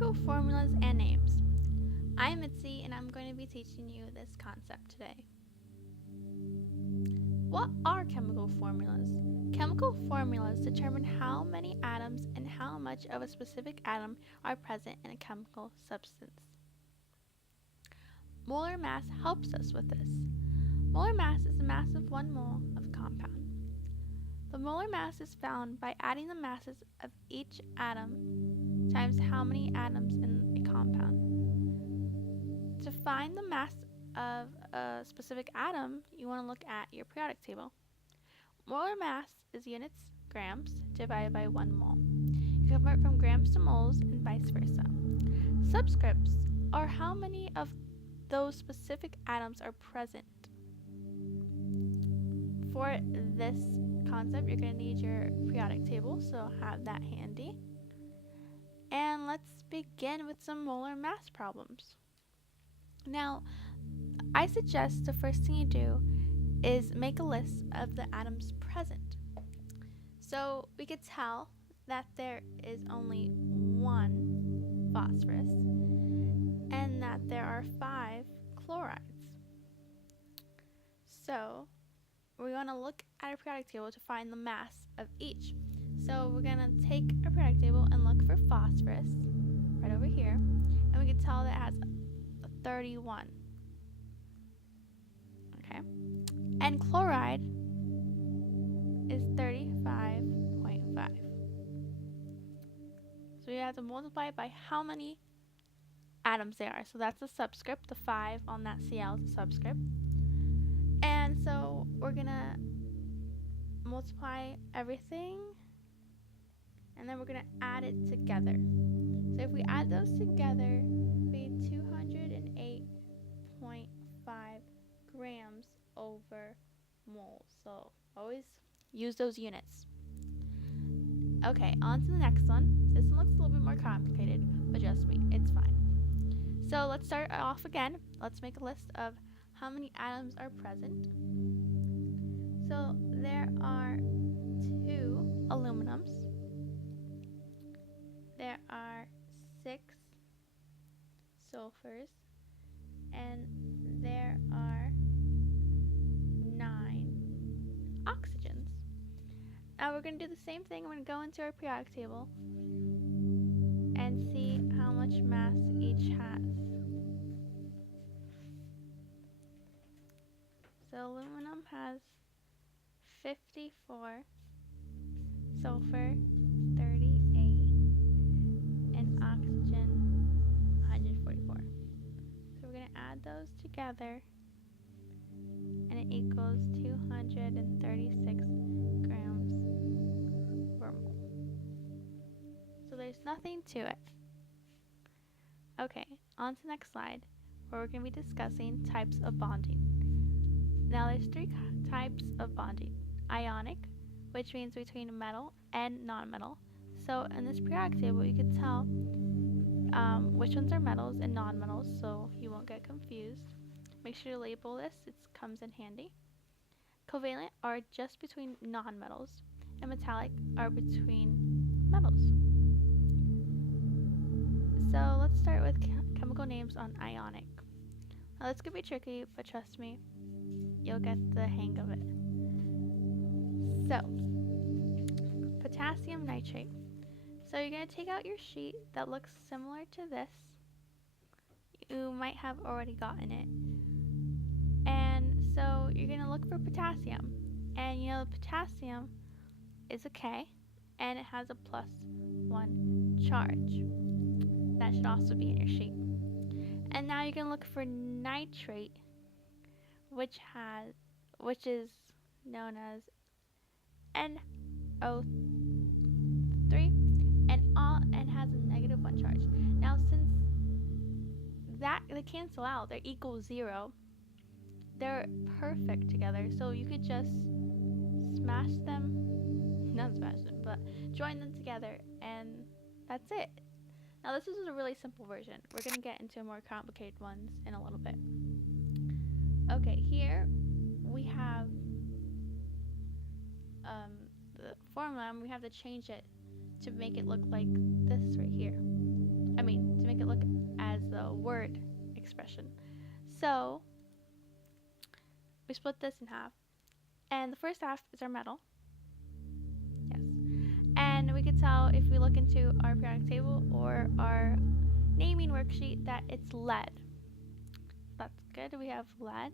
Chemical formulas and names. I'm Mitzi and I'm going to be teaching you this concept today. What are chemical formulas? Chemical formulas determine how many atoms and how much of a specific atom are present in a chemical substance. Molar mass helps us with this. Molar mass is the mass of 1 mole of a compound. The molar mass is found by adding the masses of each atom times how many atoms in a compound. To find the mass of a specific atom, you want to look at your periodic table. Molar mass is units grams divided by 1 mole. You convert from grams to moles and vice versa. Subscripts are how many of those specific atoms are present. For this concept, you're going to need your periodic table, so have that handy. And let's begin with some molar mass problems. Now, I suggest the first thing you do is make a list of the atoms present. So we could tell that there is only 1 phosphorus and that there are 5 chlorides. So we're going to look at our periodic table to find the mass of each. So we're going to take our periodic table and look for phosphorus right over here, and we can tell that it has 31. Okay, and chloride is 35.5. So we have to multiply it by how many atoms there are. So that's a subscript. The 5 on that Cl is a subscript. And so we're gonna multiply everything, and then we're gonna add it together. So if we add those together, we get 208.5 grams over moles. So always use those units. Okay, on to the next one. This one looks a little bit more complicated, but trust me, it's fine. So let's start off again. Let's make a list of how many atoms are present. So there are 2 aluminums. There are 6 sulfurs. And there are 9 oxygens. Now we're going to do the same thing. We're going to go into our periodic table and see how much mass each has. So aluminum has 54, sulfur 38, and oxygen 144. So we're going to add those together, and it equals 236 grams per mole. So there's nothing to it. Okay, on to the next slide, where we're going to be discussing types of bonding. Now there's 3 types of bonding. Ionic, which means between metal and non-metal. So in this periodic table, you can tell which ones are metals and non-metals, so you won't get confused. Make sure to label this, it comes in handy. Covalent are just between non-metals, and metallic are between metals. So let's start with chemical names on ionic. Now this could be tricky, but trust me, you'll get the hang of it. So, potassium nitrate. So you're going to take out your sheet that looks similar to this. You might have already gotten it. And so you're going to look for potassium. And you know potassium is a K, and it has a +1 charge. That should also be in your sheet. And now you're going to look for nitrate, which is known as NO3, and has a -1 charge. Now since they cancel out, they equal 0, they're perfect together, so you could just join them together, and that's it. Now this is a really simple version. We're going to get into more complicated ones in a little bit. Okay, here we have the formula, and we have to change it to make it look like this right here. make it look as a word expression. So we split this in half, and the first half is our metal. Yes. And we could tell if we look into our periodic table or our naming worksheet that it's lead. That's good. We have lead.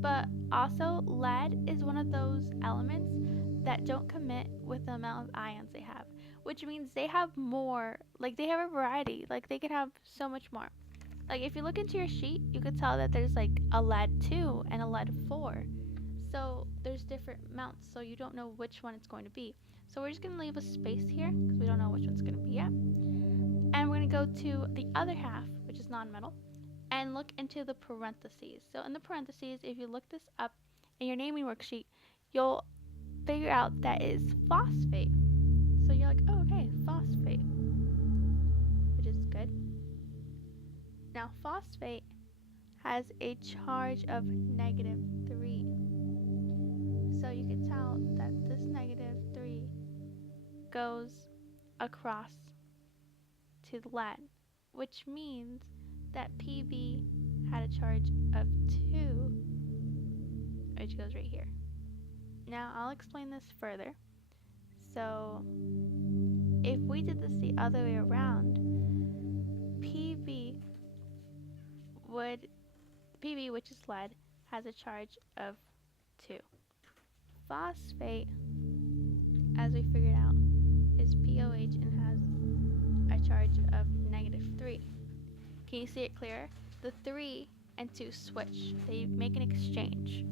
But also lead is one of those elements that don't commit with the amount of ions they have, which means they have more, like they have a variety, like they could have so much more. Like if you look into your sheet, you could tell that there's like a lead 2 and a lead 4. So there's different amounts, so you don't know which one it's going to be. So we're just going to leave a space here because we don't know which one's going to be yet. And we're going to go to the other half, which is non-metal, and look into the parentheses. So in the parentheses, if you look this up in your naming worksheet, you'll figure out that it's phosphate. So you're like, oh, okay, phosphate, which is good. Now, phosphate has a charge of -3. So you can tell that this -3 goes across to lead, which means that PB had a charge of 2, which goes right here. Now I'll explain this further. So if we did this the other way around, PB, which is lead, has a charge of 2. Phosphate, as we figured out, is POH and has a charge of -3. Can you see it clearer? The 3 and 2 switch. They make an exchange.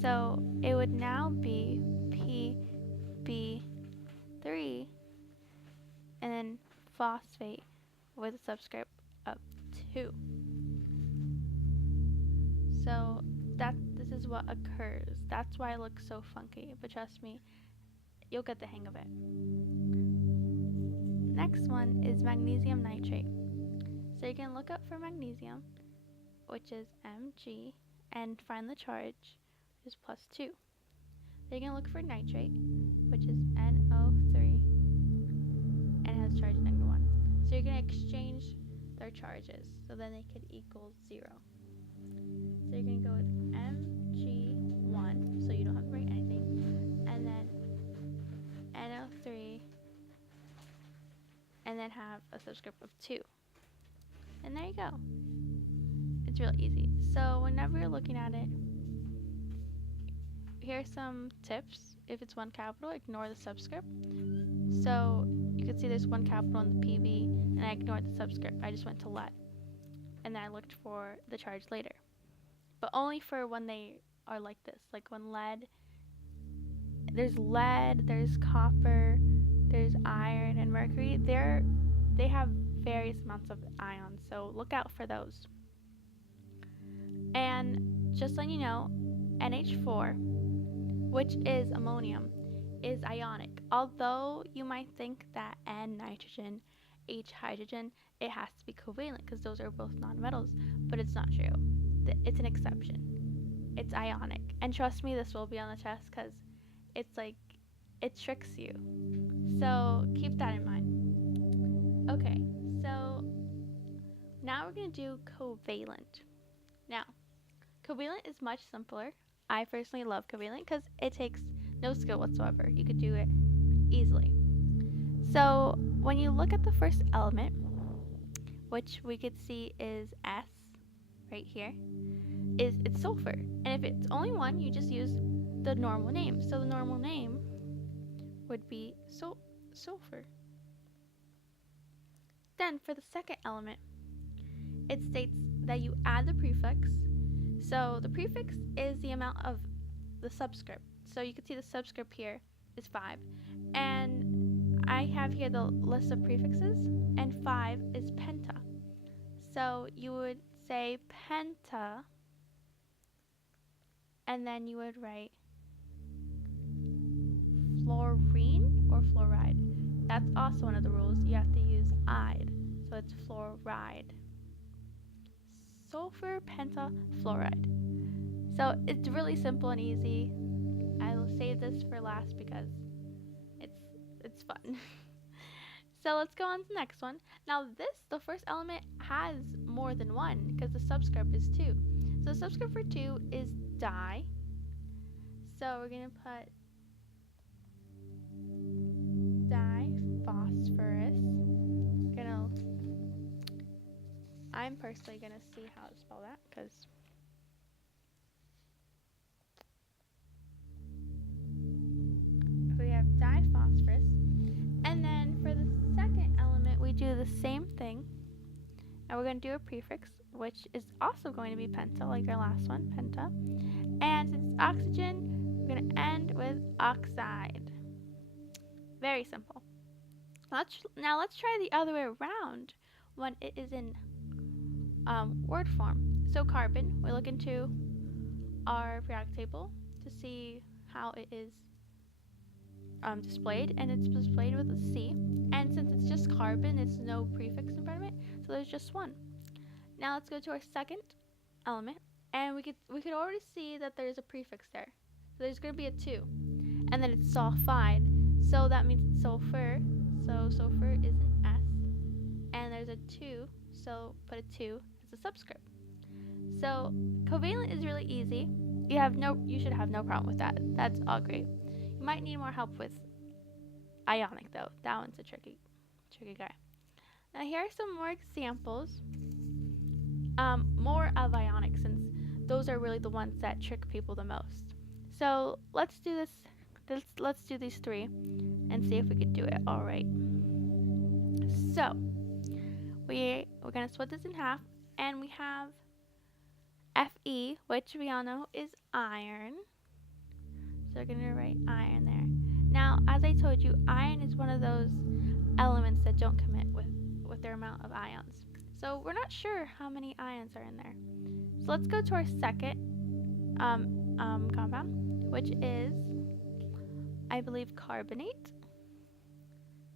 So it would now be PB3 and then phosphate with a subscript of 2. So this is what occurs. That's why it looks so funky, but trust me, you'll get the hang of it. Next one is magnesium nitrate. So you can look up for magnesium, which is Mg, and find the charge, which is +2. Then you can look for nitrate, which is NO3, and it has charge -1. So you're going to exchange their charges, so then they could equal 0. So you're going to go with Mg1, so you don't have to write anything, and then NO3, and then have a subscript of 2. And there you go. It's real easy. So whenever you're looking at it, here's some tips. If it's one capital, ignore the subscript. So you can see there's one capital in the PB, and I ignored the subscript. I just went to lead. And then I looked for the charge later. But only for when they are like this. Like when there's copper, there's iron, and mercury. They have various amounts of ions, so look out for those. And just letting you know, NH4, which is ammonium, is ionic. Although you might think that N nitrogen, H hydrogen, it has to be covalent because those are both nonmetals, but it's not true. It's an exception. It's ionic. And trust me, this will be on the test because it's like, it tricks you. So keep that in mind. Okay, so now we're going to do covalent. Now, covalent is much simpler. I personally love covalent because it takes no skill whatsoever. You could do it easily. So when you look at the first element, which we could see is S right here, it's sulfur. And if it's only one, you just use the normal name. So the normal name would be sulfur. Then for the second element, it states that you add the prefix. So the prefix is the amount of the subscript. So you can see the subscript here is 5. And I have here the list of prefixes, and 5 is penta. So you would say penta, and then you would write fluorine or fluoride. That's also one of the rules. You have to use "ide," so it's fluoride. Sulfur pentafluoride. So it's really simple and easy. I will save this for last because it's fun. So let's go on to the next one. Now the first element has more than one because the subscript is 2. So the subscript for 2 is di. So we're going to put diphosphorus. I'm personally going to see how to spell that because we have diphosphorus. And then for the second element, we do the same thing. And we're going to do a prefix, which is also going to be penta, like our last one, penta. And since it's oxygen, we're going to end with oxide. Very simple. Now let's try the other way around when it is in word form. So carbon, we look into our periodic table to see how it is displayed, and it's displayed with a C. And since it's just carbon, it's no prefix in front of it, so there's just one. Now let's go to our second element, and we could already see that there's a prefix there. So there's going to be a 2, and then it's sulfide, so that means it's sulfur. So sulfur is an S, and there's a 2, so put a 2 as a subscript. So covalent is really easy. You should have no problem with that. That's all great. You might need more help with ionic though. That one's a tricky guy. Now here are some more examples. More of ionic, since those are really the ones that trick people the most. So let's do this. Let's do these 3 and see if we could do it all right. So we're gonna split this in half, and we have Fe, which we all know is iron. So we're gonna write iron there. Now, as I told you, iron is one of those elements that don't commit with their amount of ions. So we're not sure how many ions are in there. So let's go to our second compound, which is, I believe, carbonate.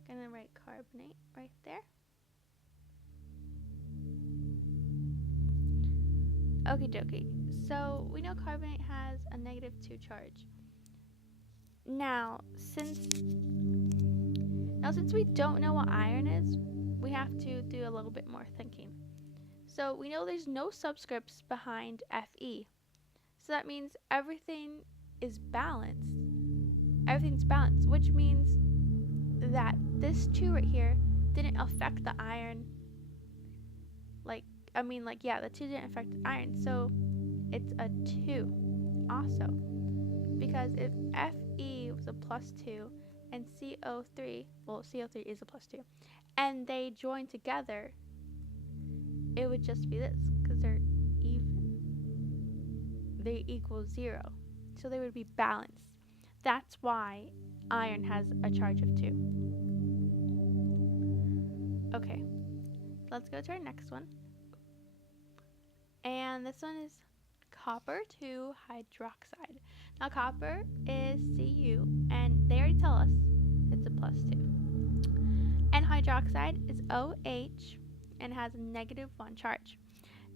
Gonna write carbonate right there. Okie dokie. So we know carbonate has a -2 charge. Now since we don't know what iron is, we have to do a little bit more thinking. So we know there's no subscripts behind Fe. So that means everything is balanced. Everything's balanced, which means that this 2 right here didn't affect the iron. The 2 didn't affect the iron. So it's a 2 also. Because if Fe was a +2 and CO3, well, CO3 is a +2, and they join together, it would just be this, because they're even. They equal 0. So they would be balanced. That's why iron has a charge of 2. Okay, let's go to our next one. And this one is copper 2 hydroxide. Now copper is Cu, and they already tell us it's a +2. And hydroxide is OH and has a -1 charge.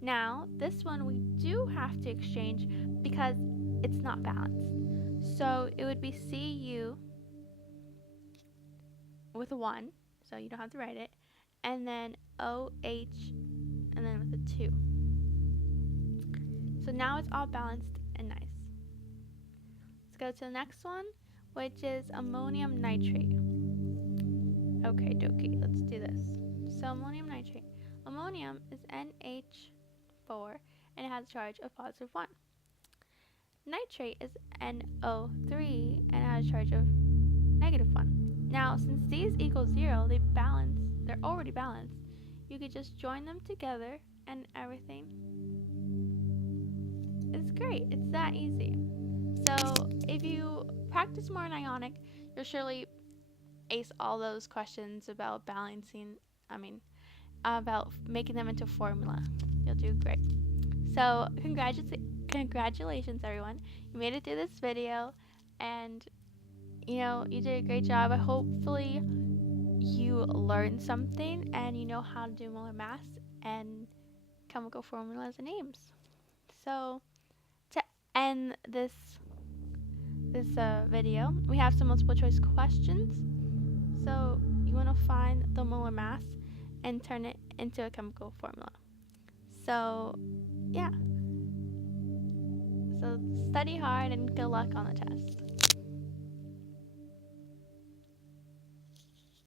Now this one we do have to exchange because it's not balanced. So it would be Cu with a 1, so you don't have to write it, and then OH and then with a 2. So now it's all balanced and nice. Let's go to the next one, which is ammonium nitrate. Okay, dokie, let's do this. So ammonium nitrate. Ammonium is NH4 and it has a charge of +1. Nitrate is NO3 and it has a charge of -1. Now, since these equal 0, they're already balanced. You could just join them together and everything is great. It's that easy. So if you practice more in ionic, you'll surely ace all those questions about about making them into formula. You'll do great. So congratulations everyone. You made it through this video, and you did a great job. Hopefully you learned something and you know how to do more math and chemical formulas and names. So to end this video, we have some multiple choice questions. So you want to find the molar mass and turn it into a chemical formula. So, yeah. So study hard and good luck on the test.